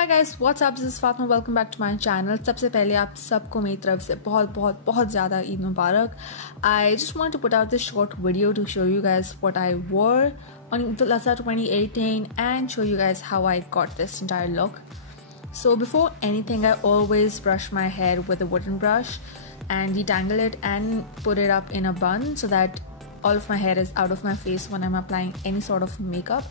Hi guys, what's up? This is Fatemah. Welcome back to my channel. सबसे पहले आप सबको मेरी तरफ से बहुत ज़्यादा Eid Mubarak. I just wanted to put out this short video to show you guys what I wore on Eid al-Adha 2018 and show you guys how I got this entire look. So before anything, I always brush my hair with a wooden brush and detangle it and put it up in a bun so that all of my hair is out of my face when I'm applying any sort of makeup.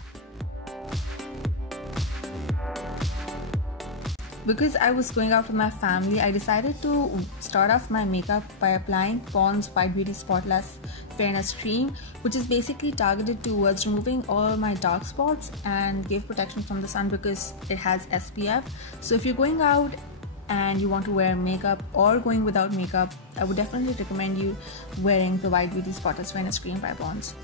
Because I was going out with my family, I decided to start off my makeup by applying Pond's White Beauty Spotless Fairness Cream, which is basically targeted towards removing all my dark spots and give protection from the sun because it has SPF. So if you're going out and you want to wear makeup or going without makeup, I would definitely recommend you wearing the White Beauty Spotless Fairness Cream by Pond's.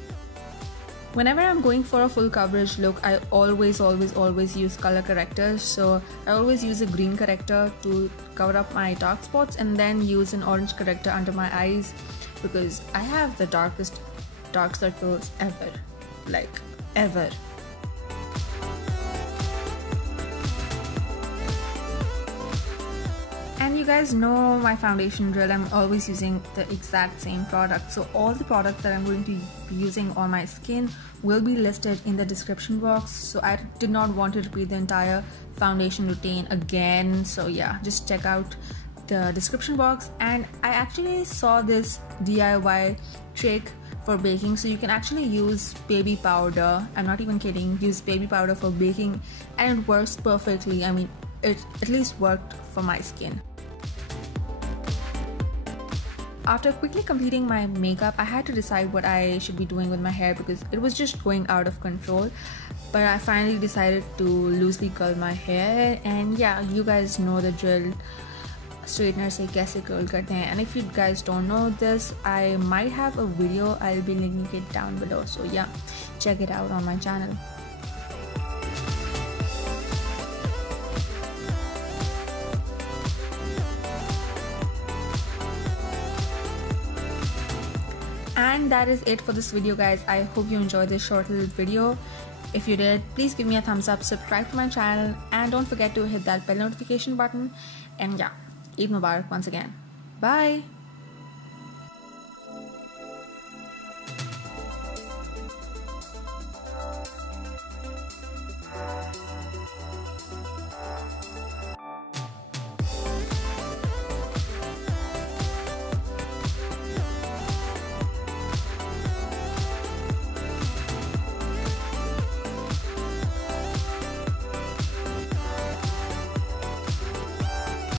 Whenever I'm going for a full coverage look, I always use color correctors. So I always use a green corrector to cover up my dark spots and then use an orange corrector under my eyes because I have the darkest dark circles ever, like ever. And you guys know my foundation drill, I'm always using the exact same product. So all the products that I'm going to be using on my skin will be listed in the description box. So I did not want to repeat the entire foundation routine again. So yeah, just check out the description box. And I actually saw this DIY trick for baking. So you can actually use baby powder. I'm not even kidding. Use baby powder for baking and it works perfectly. I mean, it at least worked for my skin. After quickly completing my makeup, I had to decide what I should be doing with my hair because it was just going out of control. But I finally decided to loosely curl my hair, and yeah, you guys know the drill. Straightener se kaise curl karte hain. And if you guys don't know this, I might have a video. I'll be linking it down below. So yeah, check it out on my channel. And that is it for this video, guys. I hope you enjoyed this short little video. If you did, please give me a thumbs up, subscribe to my channel, and don't forget to hit that bell notification button. And yeah, Eid Mubarak once again. Bye.